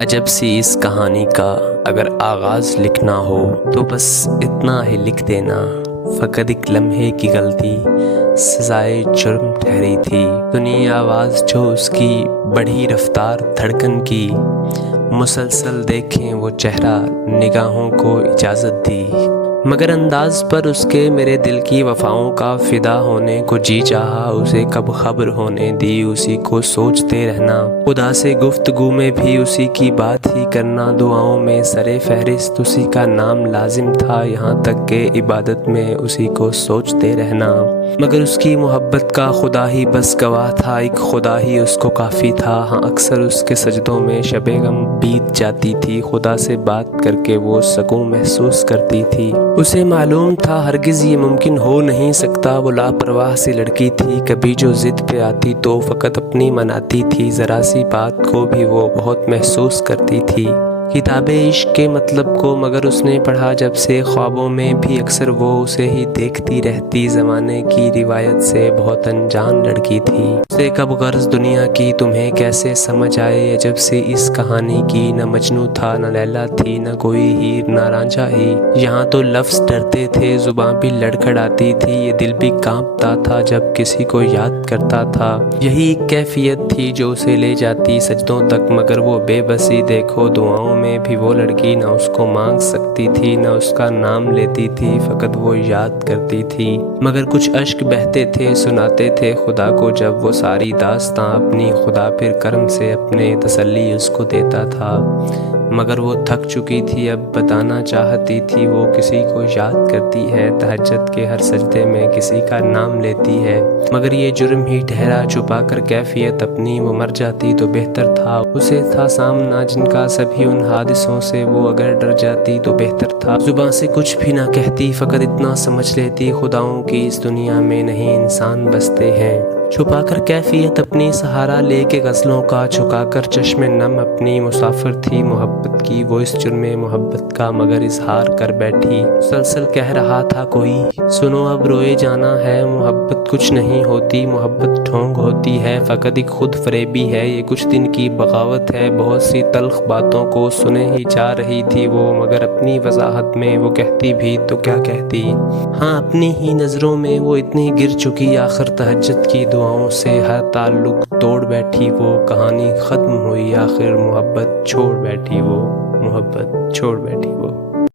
عجب سی اس کہانی کا اگر آغاز لکھنا ہو تو بس اتنا ہی لکھ دینا، فقط ایک لمحے کی غلطی سزائے جرم ٹھہری تھی۔ سنی آواز جو اس کی بڑھی رفتار دھڑکن کی، مسلسل دیکھیں وہ چہرہ نگاہوں کو اجازت دی، مگر انداز پر اس کے میرے دل کی وفاؤں کا فدا ہونے کو جی چاہا۔ اسے کب خبر ہونے دی اسی کو سوچتے رہنا، خدا سے گفتگو میں بھی اسی کی بات ہی کرنا، دعاؤں میں سرے فہرست اسی کا نام لازم تھا، یہاں تک کہ عبادت میں اسی کو سوچتے رہنا۔ مگر اس کی محبت کا خدا ہی بس گواہ تھا، ایک خدا ہی اس کو کافی تھا۔ ہاں اکثر اس کے سجدوں میں شب غم بیت جاتی تھی، خدا سے بات کر کے وہ سکون محسوس کرتی تھی۔ اسے معلوم تھا ہرگز یہ ممکن ہو نہیں سکتا، وہ لاپرواہ سی لڑکی تھی، کبھی جو ضد پہ آتی تو فقط اپنی مناتی تھی، ذرا سی بات کو بھی وہ بہت محسوس کرتی تھی، کتاب عشق کے مطلب کو۔ مگر اس نے پڑھا جب سے خوابوں میں بھی اکثر وہ اسے ہی دیکھتی رہتی، زمانے کی روایت سے بہت انجان لڑکی تھی، اسے کب غرض دنیا کی تمہیں کیسے سمجھ آئے۔ عجب سے اس کہانی کی، نہ مجنوں تھا نہ لیلا تھی، نہ کوئی ہیر نہ رانجھا ہی، یہاں تو لفظ ڈرتے تھے، زباں بھی لڑکھڑاتی تھی، یہ دل بھی کانپتا تھا جب کسی کو یاد کرتا تھا، یہی ایک کیفیت تھی جو اسے لے جاتی سجدوں تک۔ مگر وہ بے بسی دیکھو، دعاؤں میں بھی وہ لڑکی نہ اس کو مانگ سکتی تھی نہ اس کا نام لیتی تھی، فقط وہ یاد کرتی تھی، مگر کچھ اشک بہتے تھے، سناتے تھے خدا کو جب وہ ساری داستاں اپنی، خدا پھر کرم سے اپنے تسلی اس کو دیتا تھا، مگر وہ تھک چکی تھی، اب بتانا چاہتی تھی وہ کسی کو یاد کرتی ہے، تہجد کے ہر سجدے میں کسی کا نام لیتی ہے، مگر یہ جرم ہی ٹھہرا، چھپا کر کیفیت اپنی وہ مر جاتی تو بہتر تھا، اسے تھا سامنا جن کا سبھی ان حادثوں سے، وہ اگر ڈر جاتی تو بہتر تھا، زباں سے کچھ بھی نہ کہتی، فقط اتنا سمجھ لیتی خداؤں کی اس دنیا میں نہیں انسان بستے ہیں، چھپا کر کیفیت اپنی، سہارا لے کے غزلوں کا، چھکا کر چشم نم اپنی، مسافر تھی محبت کی وہ اس جرم محبت کا، مگر اظہار کر بیٹھی، مسلسل کہہ رہا تھا کوئی سنو اب روئے جانا ہے، محبت کچھ نہیں ہوتی، محبت ڈھونگ ہوتی ہے، فقط ایک خود فریبی ہے، یہ کچھ دن کی بغاوت ہے، بہت سی تلخ باتوں کو سنے ہی جا رہی تھی وہ، مگر اپنی وضاحت میں وہ کہتی بھی تو کیا کہتی، ہاں اپنی ہی نظروں میں وہ اتنی گر چکی، آخر تہجد کی دعاؤں سے ہر تعلق توڑ بیٹھی وہ، کہانی ختم ہوئی، آخر محبت چھوڑ بیٹھی وہ، محبت چھوڑ بیٹھی وہ۔